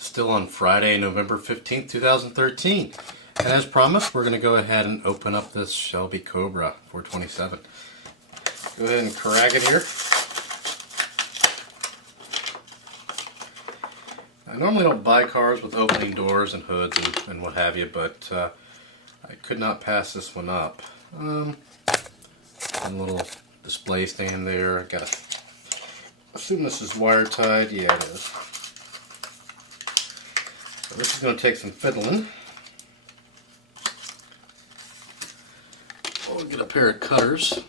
Still on Friday, November 15th, 2013. And as promised, we're going to go ahead and open up this Shelby Cobra 427. Go ahead and crack it here. I normally don't buy cars with opening doors and hoods and what have you, but I could not pass this one up. A little display stand there. I assume this is wire tied. Yeah, it is. So this is going to take some fiddling. We'll get a pair of cutters.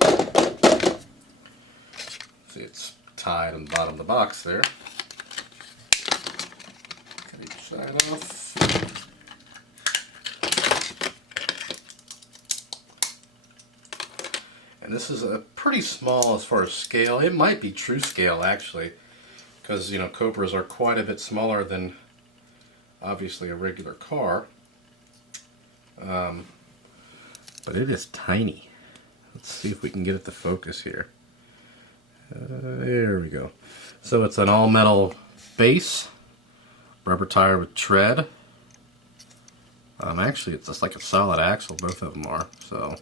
See, it's tied on the bottom of the box there. Cut each side off. And this is a pretty small as far as scale. It might be true scale actually, because Cobras are quite a bit smaller than obviously a regular car. But it is tiny. Let's see if we can get it to focus here. There we go. So it's an all-metal base, rubber tire with tread. Actually, it's just like a solid axle. Both of them are. So,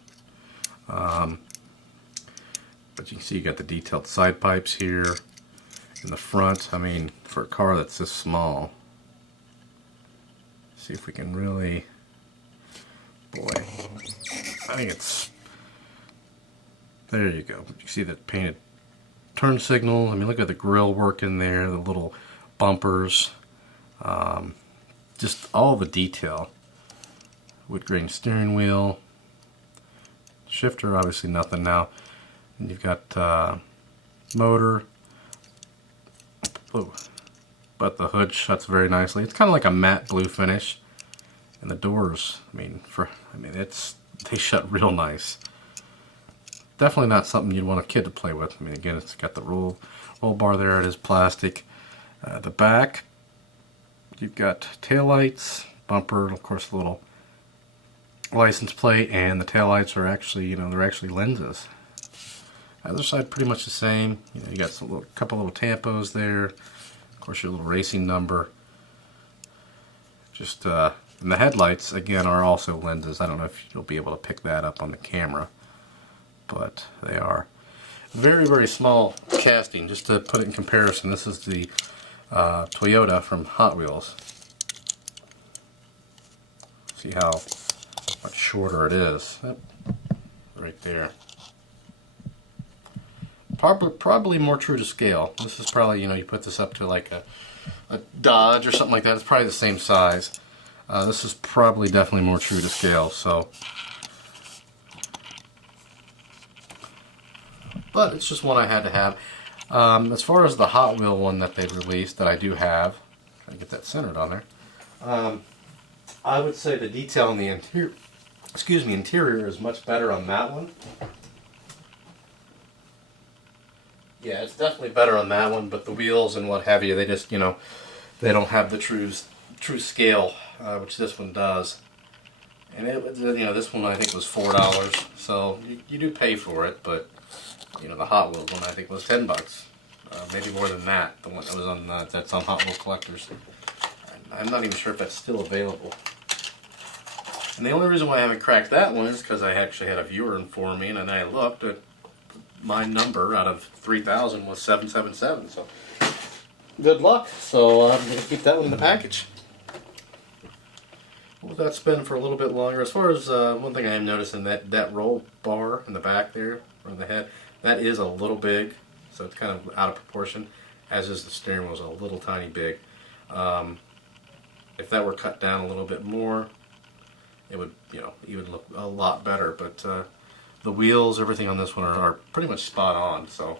but you can see you got the detailed side pipes here in the front. I mean, for a car that's this small. See if we can really. Boy, I think it's. There you go. You see that painted turn signal. I mean, look at the grill work in there, the little bumpers, just all the detail. Wood grain steering wheel, shifter, obviously nothing now. And you've got motor. Oh, but the hood shuts very nicely. It's kind of like a matte blue finish, and the doors. I mean, they shut real nice. Definitely not something you'd want a kid to play with. I mean, again, it's got the roll bar there. It is plastic. The back, you've got taillights, bumper, of course, a little license plate, and the taillights are actually, they're actually lenses. Other side, pretty much the same. You got a couple little tampos there. Of course, your little racing number. Just and the headlights again are also lenses. I don't know if you'll be able to pick that up on the camera, but they are very, very small casting. Just to put it in comparison, this is the Toyota from Hot Wheels. See how much shorter it is. Right there. Probably more true to scale. This is probably, you put this up to like a Dodge or something like that. It's probably the same size. This is probably definitely more true to scale. So. But it's just one I had to have. As far as the Hot Wheel one that they've released that I do have, try to get that centered on there. I would say the detail in the interior is much better on that one. Yeah, it's definitely better on that one, but the wheels and what have you, they just, they don't have the true scale, which this one does. And this one I think was $4, so you do pay for it, but the Hot Wheels one I think was $10, maybe more than that. The one that was on that's on Hot Wheel Collectors. I'm not even sure if that's still available. And the only reason why I haven't cracked that one is because I actually had a viewer inform me, and then I looked at my number out of 3,000 was 777. So good luck. So I'm going to keep that one in the package. Well, that's been for a little bit longer. As far as one thing I am noticing, that roll bar in the back there, or the head, that is a little big, so it's kind of out of proportion, as is the steering wheel is a little tiny big. If that were cut down a little bit more, it would, even look a lot better. But the wheels, everything on this one are pretty much spot on, so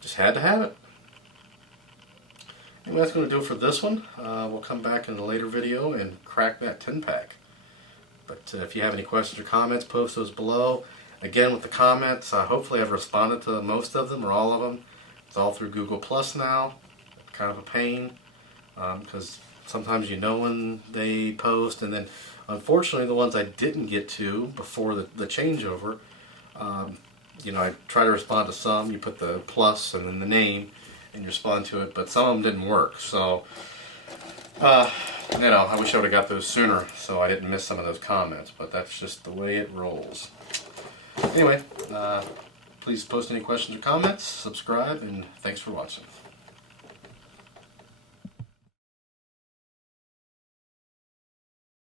just had to have it. Anyway, that's going to do it for this one. We'll come back in a later video and crack that 10-pack. But if you have any questions or comments, post those below. Again, with the comments, hopefully I've responded to most of them or all of them. It's all through Google Plus now. Kind of a pain, because sometimes when they post, and then unfortunately the ones I didn't get to before the changeover, I try to respond to some. You put the plus and then the name and you respond to it, but some of them didn't work. So You know, I wish I would have got those sooner so I didn't miss some of those comments, but that's just the way it rolls. Anyway, please post any questions or comments, subscribe, and thanks for watching.